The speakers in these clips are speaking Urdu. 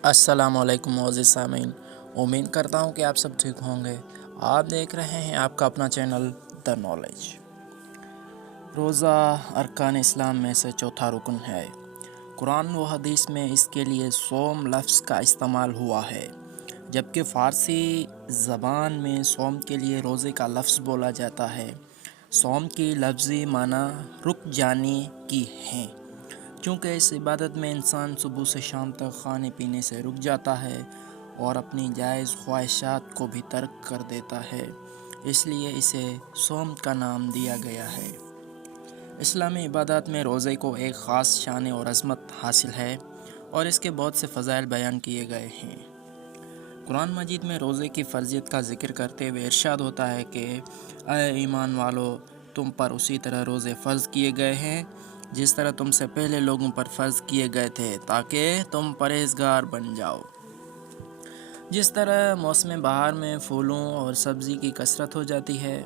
السلام علیکم معزز سامعین، امید کرتا ہوں کہ آپ سب ٹھیک ہوں گے۔ آپ دیکھ رہے ہیں آپ کا اپنا چینل دا نالج۔ روزہ ارکان اسلام میں سے چوتھا رکن ہے۔ قرآن و حدیث میں اس کے لیے صوم لفظ کا استعمال ہوا ہے، جبکہ فارسی زبان میں صوم کے لیے روزے کا لفظ بولا جاتا ہے۔ صوم کی لفظی معنی رک جانے کی ہے، کیونکہ اس عبادت میں انسان صبح سے شام تک کھانے پینے سے رک جاتا ہے اور اپنی جائز خواہشات کو بھی ترک کر دیتا ہے، اس لیے اسے صوم کا نام دیا گیا ہے۔ اسلامی عبادات میں روزے کو ایک خاص شان اور عظمت حاصل ہے اور اس کے بہت سے فضائل بیان کیے گئے ہیں۔ قرآن مجید میں روزے کی فرضیت کا ذکر کرتے ہوئے ارشاد ہوتا ہے کہ اے ایمان والو، تم پر اسی طرح روزے فرض کیے گئے ہیں جس طرح تم سے پہلے لوگوں پر فرض کیے گئے تھے، تاکہ تم پرہیزگار بن جاؤ۔ جس طرح موسم بہار میں پھولوں اور سبزی کی کثرت ہو جاتی ہے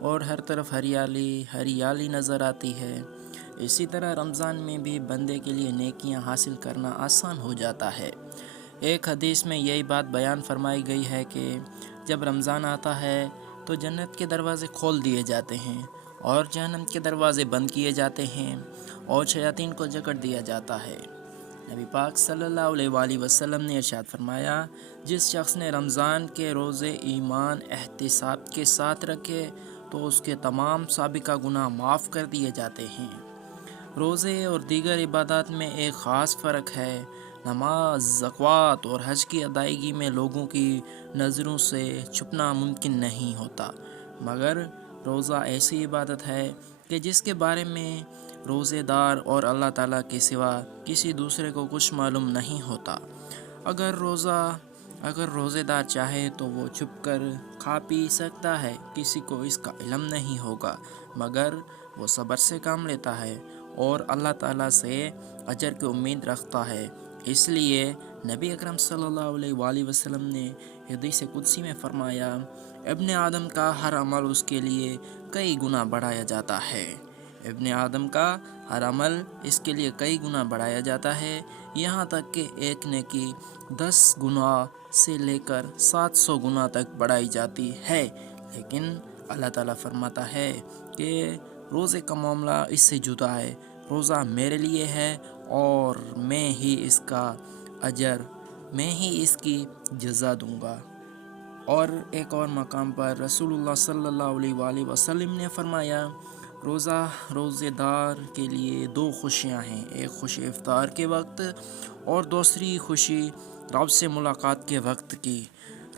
اور ہر طرف ہریالی ہریالی نظر آتی ہے، اسی طرح رمضان میں بھی بندے کے لیے نیکیاں حاصل کرنا آسان ہو جاتا ہے۔ ایک حدیث میں یہی بات بیان فرمائی گئی ہے کہ جب رمضان آتا ہے تو جنت کے دروازے کھول دیے جاتے ہیں اور جہنم کے دروازے بند کیے جاتے ہیں اور شیاطین کو جکڑ دیا جاتا ہے۔ نبی پاک صلی اللہ علیہ وآلہ وسلم نے ارشاد فرمایا، جس شخص نے رمضان کے روزے ایمان احتساب کے ساتھ رکھے تو اس کے تمام سابقہ گناہ معاف کر دیے جاتے ہیں۔ روزے اور دیگر عبادات میں ایک خاص فرق ہے۔ نماز، زکوٰۃ اور حج کی ادائیگی میں لوگوں کی نظروں سے چھپنا ممکن نہیں ہوتا، مگر روزہ ایسی عبادت ہے کہ جس کے بارے میں روزے دار اور اللہ تعالیٰ کے سوا کسی دوسرے کو کچھ معلوم نہیں ہوتا۔ اگر روزے دار چاہے تو وہ چھپ کر کھا پی سکتا ہے، کسی کو اس کا علم نہیں ہوگا، مگر وہ صبر سے کام لیتا ہے اور اللہ تعالیٰ سے اجر کی امید رکھتا ہے۔ اس لیے نبی اکرم صلی اللہ علیہ وآلہ وسلم نے حدیث قدسی میں فرمایا، ابن آدم کا ہر عمل اس کے لیے کئی گنا بڑھایا جاتا ہے۔ ابن آدم کا ہر عمل اس کے لیے کئی گنا بڑھایا جاتا ہے، یہاں تک کہ ایک نیکی 10 گنا سے لے کر 700 گنا تک بڑھائی جاتی ہے، لیکن اللہ تعالیٰ فرماتا ہے کہ روزے کا معاملہ اس سے جدا ہے۔ روزہ میرے لیے ہے اور میں ہی اس کی جزا دوں گا۔ اور ایک اور مقام پر رسول اللہ صلی اللہ علیہ وآلہ وسلم نے فرمایا، روزے دار کے لیے 2 خوشیاں ہیں، ایک خوشی افطار کے وقت اور دوسری خوشی رب سے ملاقات کے وقت کی۔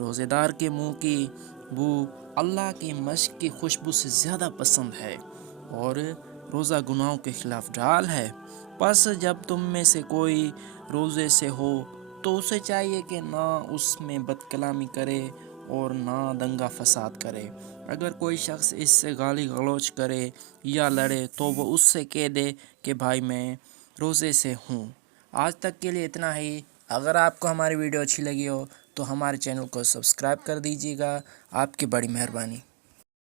روزے دار کے منہ کی بو اللہ کی مشک کی خوشبو سے زیادہ پسند ہے اور روزہ گناہوں کے خلاف ڈھال ہے۔ پس جب تم میں سے کوئی روزے سے ہو تو اسے چاہیے کہ نہ اس میں بد کلامی کرے اور نہ دنگا فساد کرے۔ اگر کوئی شخص اس سے گالی گلوچ کرے یا لڑے تو وہ اس سے کہہ دے کہ بھائی میں روزے سے ہوں۔ آج تک کے لیے اتنا ہی۔ اگر آپ کو ہماری ویڈیو اچھی لگی ہو تو ہمارے چینل کو سبسکرائب کر دیجیے گا، آپ کی بڑی مہربانی۔